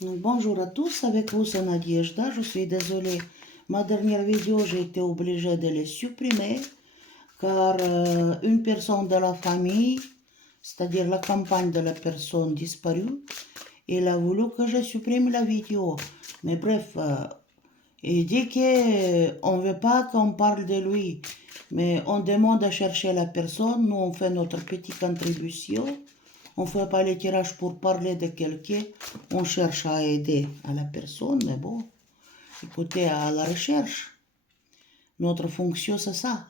Donc, bonjour à tous, avec vous c'est Nadejda. Je suis désolée, ma dernière vidéo j'ai été obligée de les supprimer car une personne de la famille, c'est-à-dire la compagne de la personne disparue, il a voulu que je supprime la vidéo. Mais bref, il dit qu'on ne veut pas qu'on parle de lui, mais on demande à chercher la personne, nous on fait notre petite contribution. On ne fait pas les tirages pour parler de quelqu'un, on cherche à aider à la personne, mais bon, écoutez, à la recherche. Notre fonction, c'est ça.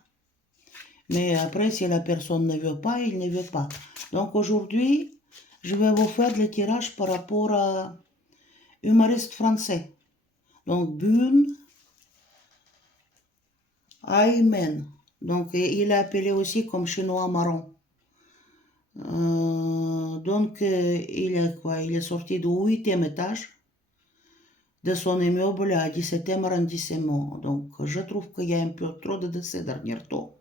Mais après, si la personne ne veut pas, il ne veut pas. Donc aujourd'hui, je vais vous faire le tirage par rapport à humoriste français. Donc Bun Aymen. Donc il est appelé aussi comme chinois marron. Il est quoi? Il est sorti du 8e étage de son immeuble à 17e arrondissement. Donc, je trouve qu'il y a un peu trop de décès dernier temps.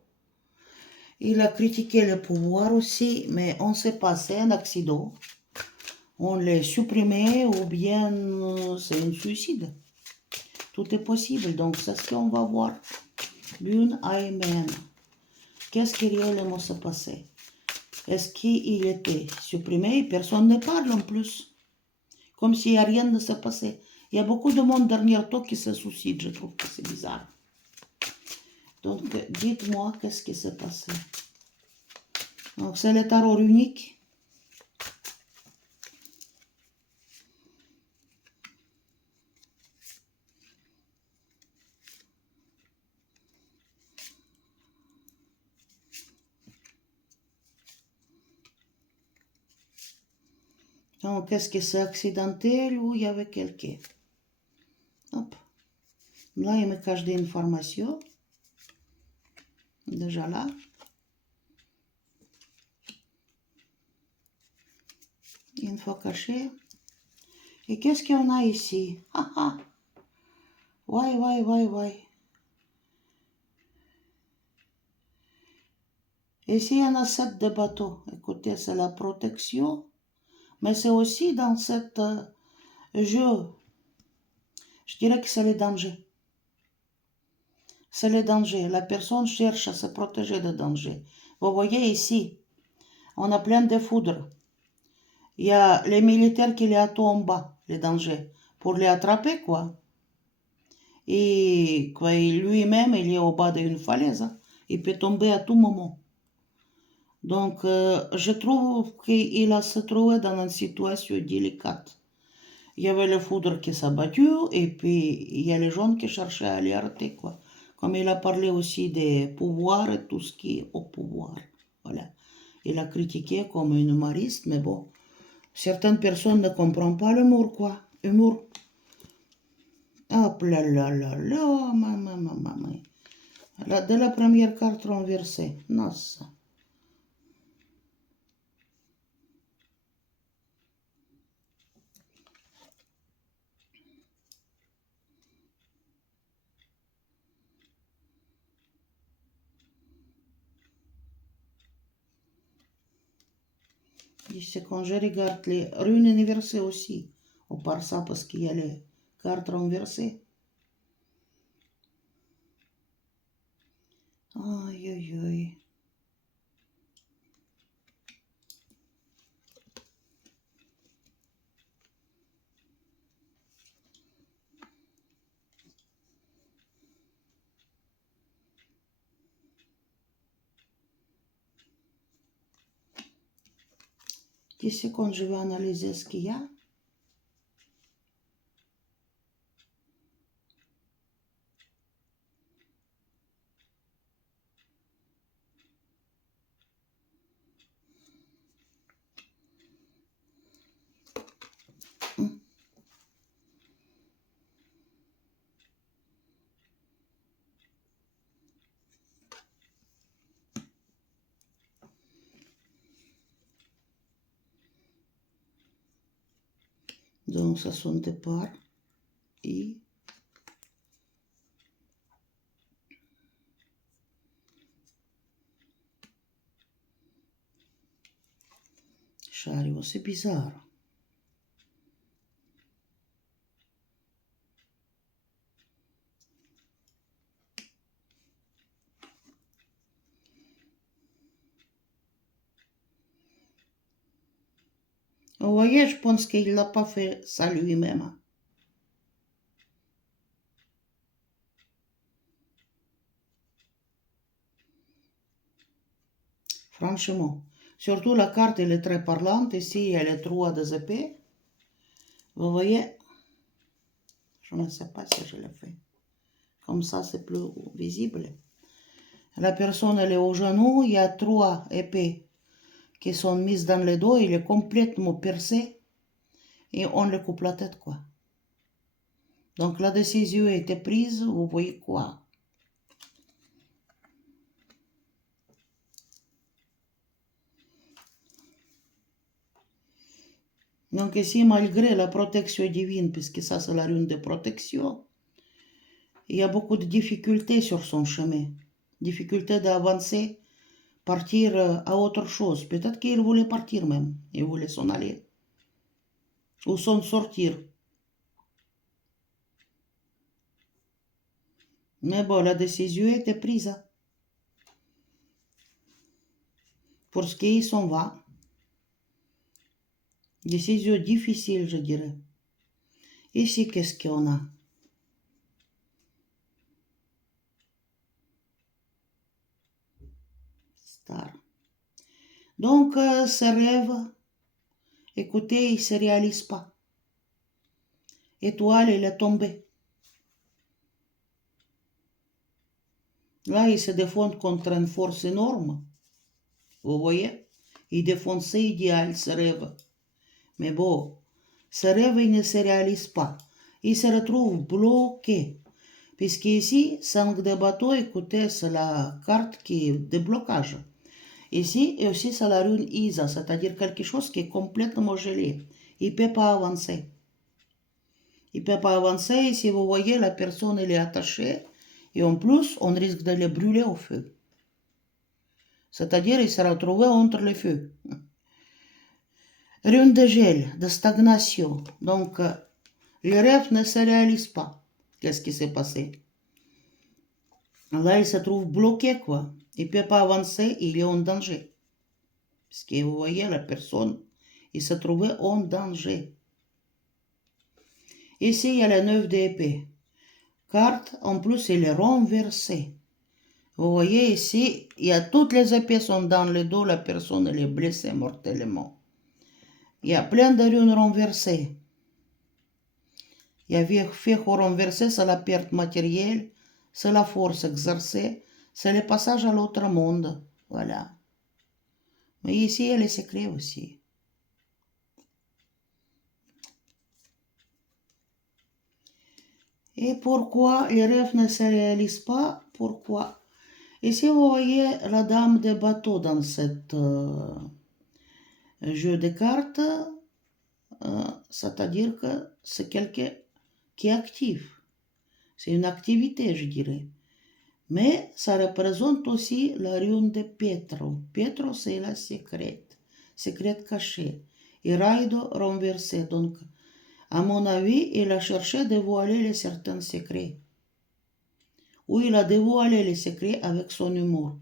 Il a critiqué le pouvoir aussi, mais on ne sait pas, c'est un accident. On l'a supprimé ou bien c'est un suicide. Tout est possible, donc c'est ce qu'on va voir. Bun Aymen. Qu'est-ce qui réellement s'est passé? Est-ce qu'il était supprimé? Personne ne parle en plus. Comme s'il n'y a rien de s'est passé. Il y a beaucoup de monde dernier temps qui se suicide. Je trouve que c'est bizarre. Donc, dites-moi qu'est-ce qui s'est passé. Donc, c'est le tarot unique. Donc, est-ce que c'est accidentel ou il y avait quelqu'un? Hop. Là, il me cache des informations. Déjà là. Une fois caché. Et qu'est-ce qu'on a ici? Ah ah. Ouais. Ici, il y en a 7 de bateaux. Écoutez, c'est la protection. Mais c'est aussi dans cet jeu. Je dirais que c'est le danger. C'est le danger. La personne cherche à se protéger de danger. Vous voyez ici, on a plein de foudres. Il y a les militaires qui les attendent en bas, les dangers, pour les attraper, quoi. Et quoi, lui-même, il est au bas d'une falaise. Hein. Il peut tomber à tout moment. Donc, je trouve qu'il a se trouvé dans une situation délicate. Il y avait le foudre qui s'est battu, et puis il y a les gens qui cherchaient à l'arrêter, quoi. Comme il a parlé aussi des pouvoirs et tout ce qui est au pouvoir. Voilà. Il a critiqué comme un humoriste, mais bon, certaines personnes ne comprennent pas l'humour, quoi. Humour. Hop là là là là, maman. De la première carte renversée. Nossa. C'est quand je regarde les runes inversées aussi. On part ça parce qu'il y a les cartes renversées. Aïe, aïe, aïe. Ici, quand je vais analyser ce qu'il y a, donc ça son départ, et chariot, c'est bizarre. Vous voyez, je pense qu'il n'a pas fait ça lui-même. Franchement. Surtout la carte, elle est très parlante. Ici, il y a les trois des épées. Vous voyez? Je ne sais pas si je l'ai fait. Comme ça, c'est plus visible. La personne, elle est au genou. Il y a trois épées qui sont mises dans le dos. Il est complètement percé. Et on le coupe la tête, quoi. Donc, la décision a été prise. Vous voyez quoi? Donc ici, malgré la protection divine, puisque ça c'est la rune de protection, il y a beaucoup de difficultés sur son chemin. Difficultés d'avancer, partir à autre chose. Peut-être qu'il voulait partir même. Il voulait s'en aller. Ou s'en sortir. Mais bon, la décision était prise. Pour ce qui s'en va. Décision difficile, je dirais. Ici, qu'est-ce qu'on a? Star. Donc, ce rêve, écoutez, il ne se réalise pas. Étoile, il est tombé. Là, il se défend contre une force énorme. Vous voyez? Il défend ses idéaux, ses rêves. Mais bon, ce rêve, il ne se réalise pas. Il se retrouve bloqué. Puisqu'ici, 5 de bateau, écoutez, c'est la carte qui est de blocage. Ici, et aussi, c'est la rune Isa, c'est-à-dire quelque chose qui est complètement gelé. Il ne peut pas avancer. Il ne peut pas avancer, et si vous voyez, la personne, elle est attachée, et en plus, on risque de le brûler au feu. C'est-à-dire, il se retrouve entre les feux. Rune de gel, de stagnation. Donc, le rêve ne se réalise pas. Qu'est-ce qui s'est passé? Là, il se trouve bloqué, quoi. Il ne peut pas avancer, il est en danger. Parce que vous voyez, la personne, il se trouvait en danger. Ici, il y a la 9 d'épée. Carte, en plus, elle est renversée. Vous voyez ici, il y a toutes les épées sont dans le dos, la personne, elle est blessée mortellement. Il y a plein de runes renversées. Il y a fait renversé, c'est la perte matérielle, c'est la force exercée, c'est le passage à l'autre monde. Voilà. Mais ici, il y a les secrets aussi. Et pourquoi les rêves ne se réalisent pas? Pourquoi? Ici, vous voyez la dame de bateau dans cet jeu de cartes, c'est-à-dire que c'est quelqu'un qui est actif. C'est une activité, je dirais. Mais ça représente aussi la rune de Pietro. Pietro, c'est la secrète cachée. Et Raido renversé. Donc, à mon avis, il a cherché à dévoiler certains secrets. Ou il a dévoilé les secrets avec son humour.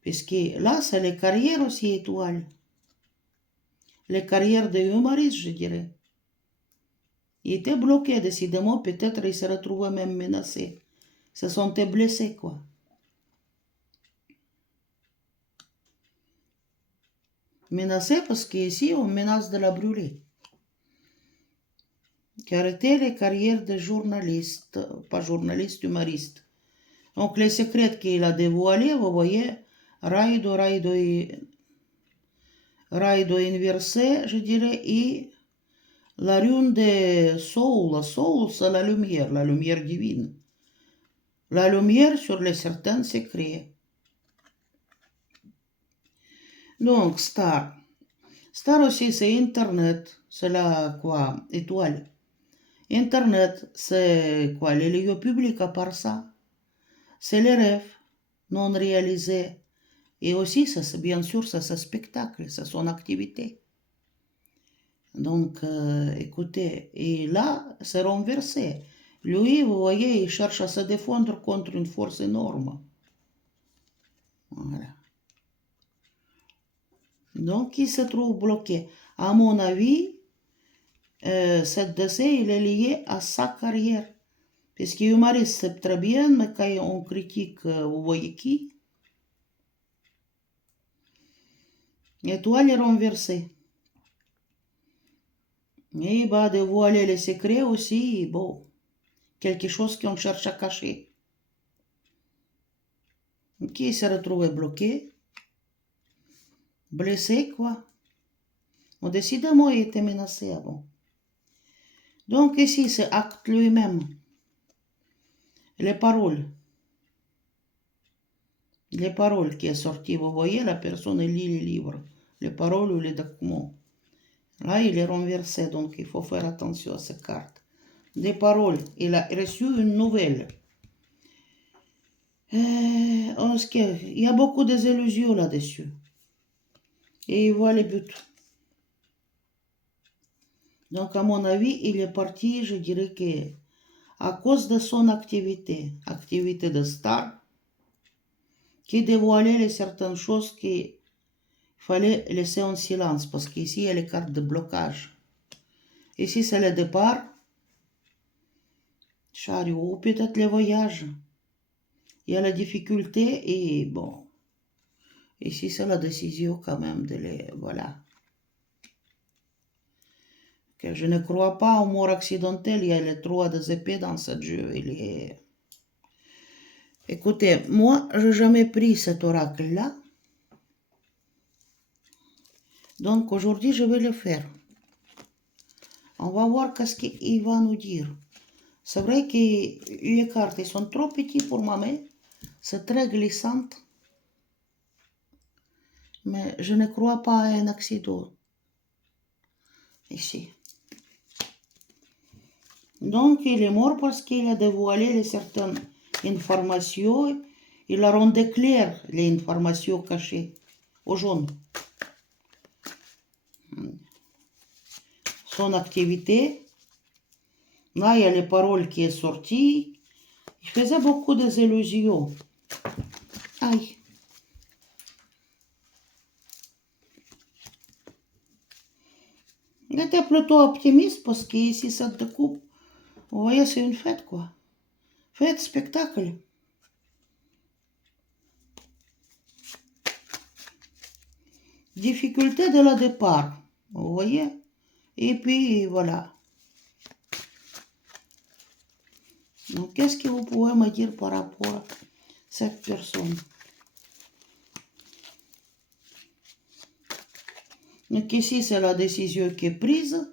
Puisque là, c'est les carrières aussi étoiles. Les carrières de humoristes, je dirais. Il était bloqué, décidément, peut-être il se retrouvait même menacé. Se sentait blessé, quoi. Menacé parce qu'ici, on menace de la brûler. Qui a arrêté les carrières de journaliste, pas journaliste, humoriste. Donc, les secrets qu'il a dévoilés, vous voyez, Raido inversé, je dirais, et la rune de Soul. Soul, c'est la lumière divine. La lumière sur les certains secrets. Donc, Star. Star aussi, c'est Internet. C'est la, quoi, étoile. Internet, c'est quoi, les lieux publics à part ça? C'est les rêves non réalisés. Et aussi, ça, bien sûr, ça, c'est spectacle, c'est son activité. Donc, écoutez, et là, c'est renversé. Lui, vous voyez, il cherche à se défendre contre une force énorme. Voilà. Donc, il se trouve bloqué. À mon avis, cet décès, il est lié à sa carrière. Parce que humoriste, c'est très bien, mais quand on critique, vous voyez qui? Étoile est renversée. Et il va dévoiler les secrets aussi, bon, quelque chose qu'on cherche à cacher. Qui s'est retrouvé bloqué, blessé, quoi. On décidément, il était menacé avant. Donc ici, c'est acte lui-même. Les paroles qui est sorti, vous voyez, la personne lit les livres, les paroles ou les documents. Là, il est renversé, donc il faut faire attention à ces cartes. Des paroles, il a reçu une nouvelle. Il y a beaucoup de illusions là-dessus. Et il voit les buts. Donc, à mon avis, il est parti, je dirais que à cause de son activité de star, qui dévoilait certaines choses qu'il fallait laisser en silence, parce qu'ici, il y a les cartes de blocage. Ici, c'est le départ, chariot, ou peut-être les voyages. Il y a la difficulté et bon, ici, c'est la décision quand même de les, voilà. Que je ne crois pas aux morts accidentelles, il y a les 3 des épées dans ce jeu, il est... Écoutez, moi, je n'ai jamais pris cet oracle-là. Donc, aujourd'hui, je vais le faire. On va voir qu'est-ce qu'il va nous dire. C'est vrai que les cartes ils sont trop petites pour ma main. C'est très glissante. Mais je ne crois pas à un accident. Ici. Donc, il est mort parce qu'il a dévoilé certaines informations. Il a rendu clair les informations cachées aux jaunes. Son activité. Là, il y a les paroles qui sont sorties. Il faisait beaucoup de illusions. Aïe. Il était plutôt optimiste parce qu'ici, ça te coupe. Vous voyez, c'est une fête, quoi. Fête, spectacle. Difficulté de la départ. Vous voyez? Et puis, voilà. Donc, qu'est-ce que vous pouvez me dire par rapport à cette personne? Donc, ici, c'est la décision qui est prise.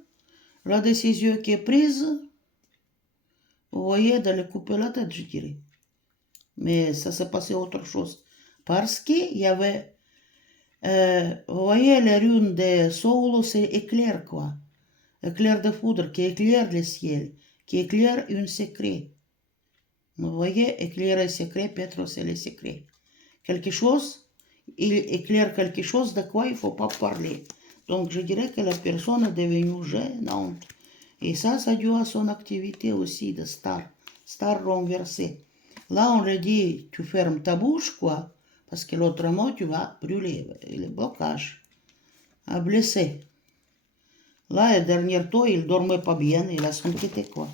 La décision qui est prise, vous voyez, d'aller couper la tête, je dirais. Mais ça s'est passé autre chose. Parce qu'il y avait, vous voyez, les runes de Saulo, c'est éclair, quoi. Éclair de foudre qui éclaire le ciel, qui éclaire un secret. Vous voyez, éclairer le secret, Petro, c'est le secret. Quelque chose, il éclaire quelque chose de quoi il ne faut pas parler. Donc, je dirais que la personne est devenue gênante. Et ça dû à son activité aussi de star renversée. Là, on lui dit, tu fermes ta bouche, quoi, parce que l'autrement, tu vas brûler. Le blocage. À blesser. Là, le dernier temps, il dormait pas bien, il a s'inquiété, quoi.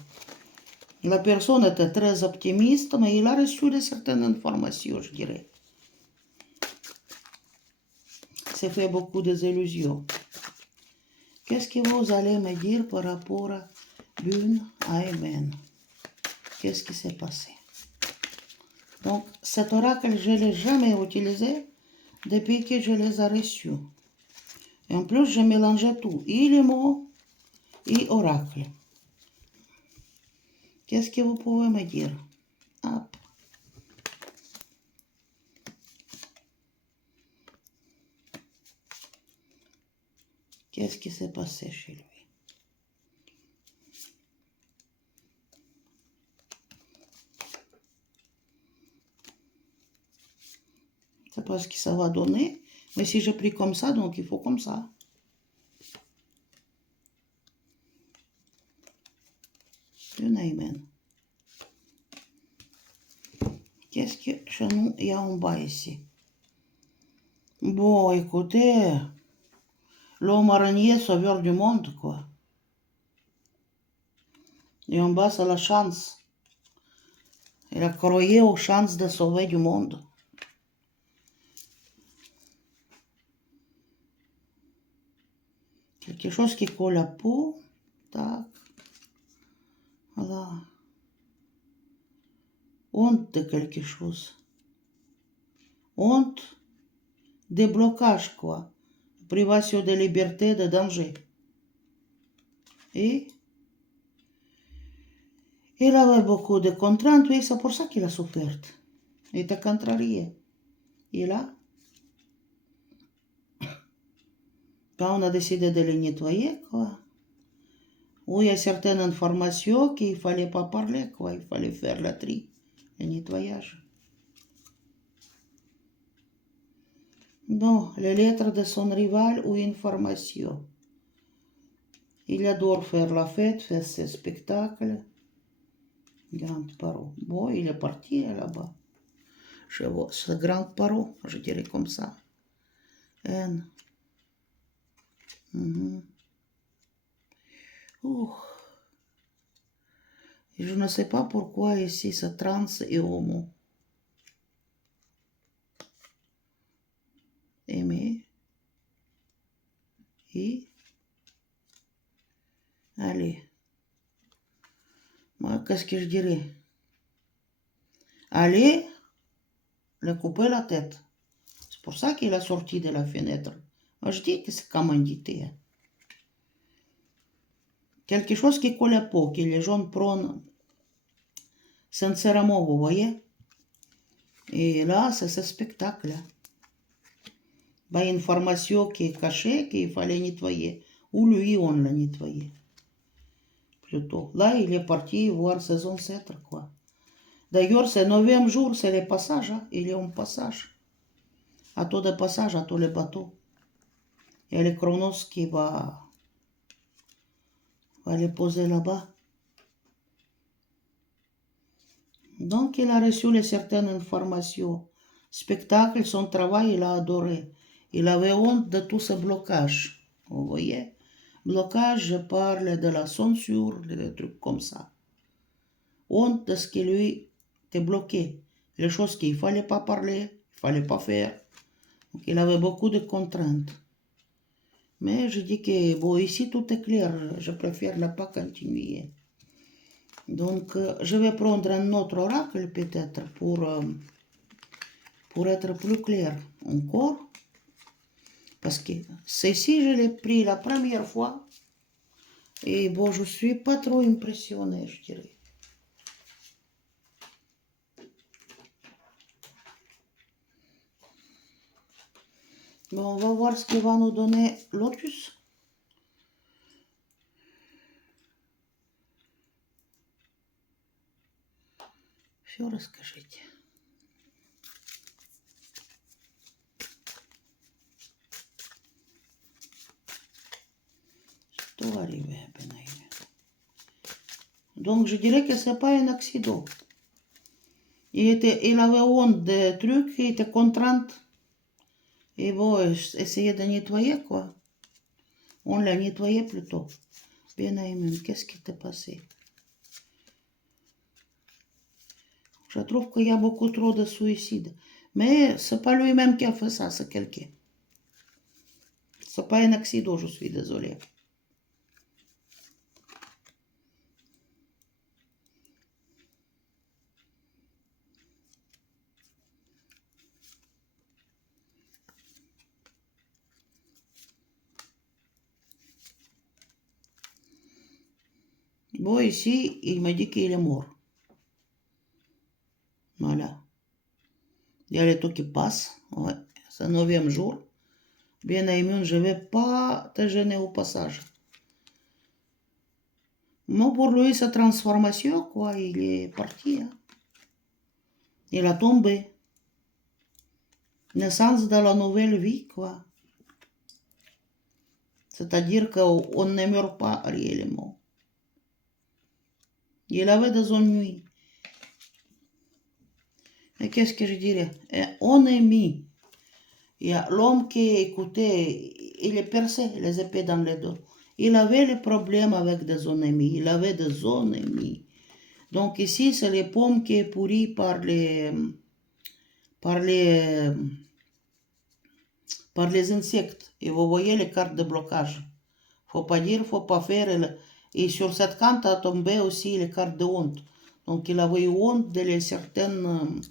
La personne était très optimiste, mais il a reçu de certaines informations, je dirais. C'est fait beaucoup de illusions. Qu'est-ce que vous allez me dire par rapport à Lune Amen? Qu'est-ce qui s'est passé? Donc, cet oracle, je ne l'ai jamais utilisé depuis que je les ai reçus. Et en plus, je mélangeais tout, et les mots, et oracle. Qu'est-ce que vous pouvez me dire? Hop. Qu'est-ce qui s'est passé chez lui? C'est pas ce que ça va donner. Mais si je prie comme ça, donc il faut comme ça. Une amen. Qu'est-ce que chez nous il y a en bas ici? Bon, écoutez, L'homme araignée, sauveur du monde, quoi. Et en bas, c'est la chance. Il a croyé aux chances de sauver du monde. Quelque chose qui colle à la peau. Tac. Voilà. Honte de quelque chose. Honte, déblocage, quoi. Privation de liberté, de danger. Et il avait beaucoup de contraintes, oui, c'est pour ça qu'il a souffert. Il était contrarié. Et là, quand on a décidé de les nettoyer, quoi, où il y a certaines informations qu'il ne fallait pas parler, quoi, il fallait faire la tri, le nettoyage. Bon, les lettres de son rival ou information. Il adore faire la fête, faire ses spectacles. Grande paro. Bon, il est parti là-bas. Je vois, c'est grande paro, je dirais comme ça. N. Et je ne sais pas pourquoi ici c'est trans et homo. Aimer. Et. Allez. Moi, qu'est-ce que je dirais? Allez, le couper la tête. C'est pour ça qu'il a sorti de la fenêtre. Moi, je dis que c'est commandité. Quelque chose qui colle à peau, que les gens prennent sincèrement, vous voyez? Et là, c'est ce spectacle. Bah, une information qui est cachée, qu'il fallait nettoyer. Ou lui, on l'a nettoyé. Plutôt. Là, il est parti voir ses ancêtres, quoi. D'ailleurs, c'est le 9e jour, c'est le passage. Hein? Il est en passage. À tout de passage, à tous les bateaux. Il y a le Chronos qui va les poser là-bas. Donc, il a reçu certaines informations. Spectacle, son travail, il a adoré. Il avait honte de tous ces blocages. Vous voyez? Blocage, je parle de la censure, des trucs comme ça. Honte de ce qui lui était bloqué. Les choses qu'il ne fallait pas parler, il ne fallait pas faire. Donc, il avait beaucoup de contraintes. Mais je dis que, bon, ici tout est clair. Je préfère ne pas continuer. Donc, je vais prendre un autre oracle peut-être pour être plus clair encore. Parce que ceci, je l'ai pris la première fois. Et bon, je ne suis pas trop impressionnée, je dirais. Bon, on va voir ce que va nous donner Lotus. Все расскажите. Что arrivé, Benaïm? Donc, je dirais que ce n'est pas un accident. Il avait honte des trucs, il était contraint. Et bon, essayer de nettoyer, quoi. On l'a nettoyé plutôt. Benaïm, qu'est-ce qui t'est passé? Je trouve qu'il y a beaucoup trop de suicides. Mais c'est pas lui-même qui a fait ça, c'est quelqu'un. C'est pas un accident, je suis désolée. Bon, ici, il m'a dit qu'il est mort. Voilà. Il y a les tout qui passent. Ouais. C'est le 9e jour. Bien aimé, je ne vais pas te gêner au passage. Mais pour lui, sa transformation, quoi, il est parti. Hein. Il a tombé. Naissance de la nouvelle vie, quoi. C'est-à-dire qu'on ne meurt pas réellement. Il avait des ennuis. Mais qu'est-ce que je dirais? On est mis Il y a l'homme qui écoutait, il est percé les épées dans les dos. Il avait les problèmes avec des ennemis. Il avait des ennemis. Donc ici, c'est les pommes qui est pourrie par les insectes. Et vous voyez les cartes de blocage. Faut pas dire, faut pas faire. Et sur cette carte a tombé aussi les cartes de honte. Donc il avait eu honte de certaines,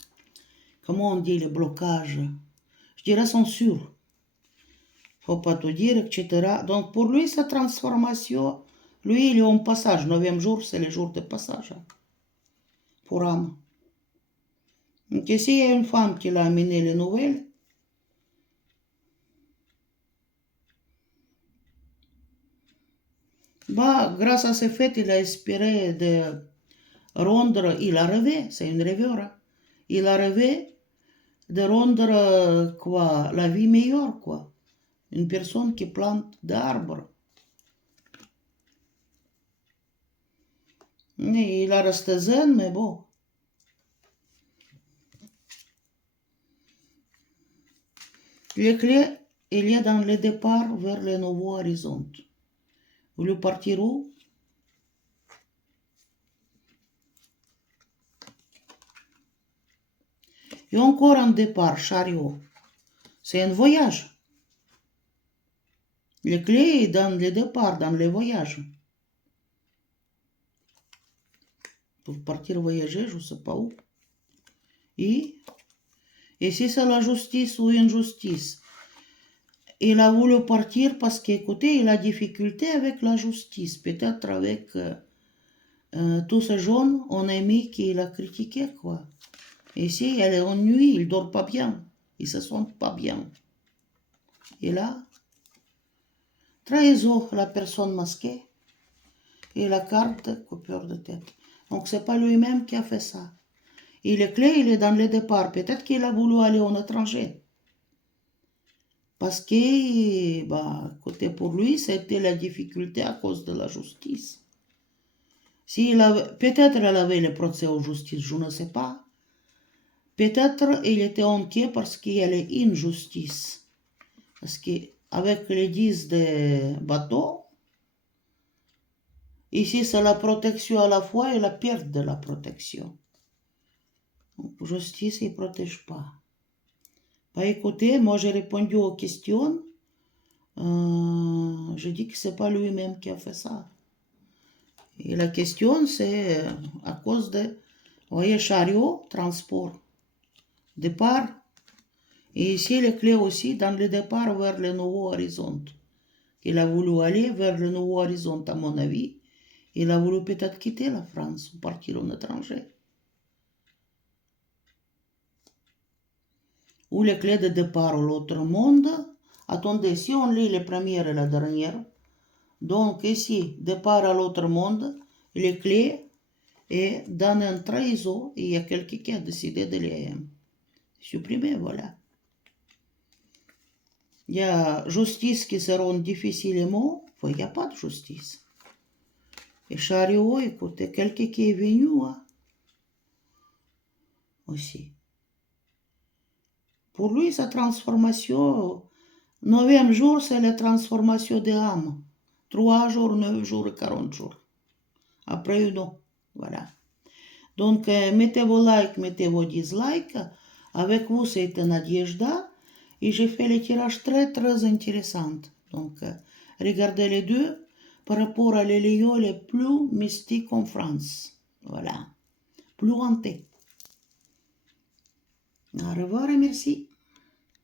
comment on dit, les blocages. Je dirais censure. Faut pas tout dire, etc. Donc pour lui, sa transformation, lui, il est en passage. 9e jour, c'est le jour de passage. Pour âme. Donc ici, il y a une femme qui l'a amené les nouvelles. Bah, grâce à ce fait, il a espéré de rendre, il a rêvé, c'est une rêveur, hein. Il a rêvé de rendre quoi, la vie meilleure, quoi. Une personne qui plante d'arbres. Il a resté zen, mais bon. Les clés, il y a dans le départ vers le nouveau horizon. Vous voulez partir où? Et encore un départ, chariot. C'est un voyage. Les clés dans le départ, dans le voyage. Pour partir voyager, je ne sais pas où. Et si c'est la justice ou injustice, il a voulu partir parce qu'écoutez, il a difficulté avec la justice, peut-être avec tous ces jeunes ennemis qu'il a critiqués, quoi. Ici, elle est en nuit, il ne dort pas bien, il se sent pas bien. Et là, trahison, la personne masquée, et la carte, coupure de tête. Donc, c'est pas lui-même qui a fait ça. Et les clés, il est dans le départ. Peut-être qu'il a voulu aller en étranger. Parce que, bah, côté pour lui, c'était la difficulté à cause de la justice. Peut-être elle avait le procès en justice, je ne sais pas. Peut-être il était inquiet parce qu'il y a l'injustice. Parce qu'avec les 10 de bateaux, ici c'est la protection à la fois et la perte de la protection. Donc, justice, il ne protège pas. Bah écoutez, moi j'ai répondu aux questions. Je dis que c'est pas lui-même qui a fait ça. Et la question c'est à cause de, vous voyez, chariot, transport, départ. Et ici les clés aussi dans le départ vers le nouveau horizon. Il a voulu aller vers le nouveau horizon à mon avis. Il a voulu peut-être quitter la France ou partir en étranger. Ou les clés de départ à l'autre monde. Attendez, si on lit les premières et la dernière, donc ici, départ à l'autre monde, les clés, et dans un trahison, il y a quelqu'un qui a décidé de les supprimer, voilà. Il y a justice qui se rend difficilement, il n'y a pas de justice. Et chariot, écoutez, quelqu'un qui est venu, hein, aussi. Pour lui, sa transformation, 9e jour, c'est la transformation de l'âme. 3 jours, 9 jours et 40 jours. Après, non. Voilà. Donc, mettez vos likes, mettez vos dislikes. Avec vous, c'était Nadiejda. Et j'ai fait les tirages très, très intéressants. Donc, regardez les deux par rapport à les lions les plus mystiques en France. Voilà. Plus hantés. Au revoir et merci.